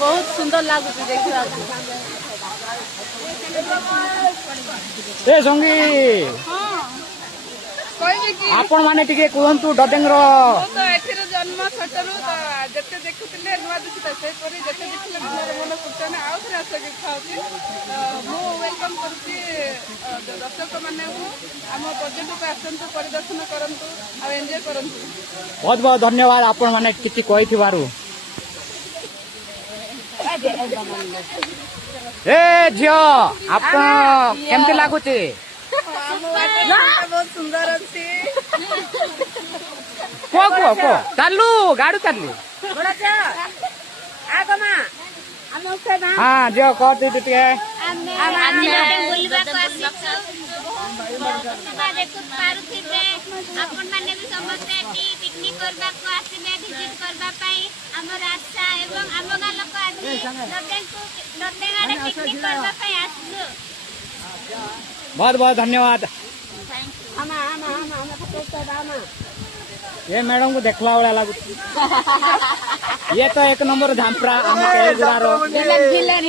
बहुत सुंदर लागुଛି ଦେଖିବାକୁ। ए संगी आपण माने टिके कहंतु डडेंग रो तो एथिर जन्म छटरू जते देखुतिले नुवा दिसता से परी जते देखले मोर मन कुटने आउ थे आसे इच्छा होती मो वेलकम करती दर्शक माने हम प्रोजेक्ट को आसंतु परिदर्शन करंतु आ एंजॉय करंतु। बहुत बहुत धन्यवाद आपण माने किछि कहिथिबारु। ए झियो आपण केमति लागुची? बहुत सुंदर अच्छी को चालू गाड़ी चालू हाँ जो कर दी टिके आपण माने भी समस्त एटी पिकनिक करबा को आसीबे विजिट करबा पई हमर आशा एवं हम गाल लोक आसी नटेगाड़े पिकनिक करबा पई आसलु। बहुत बहुत धन्यवाद। ये मैडम को देखला वाला लागु ये तो एक नंबर झांपरा हम के गुरारो विलन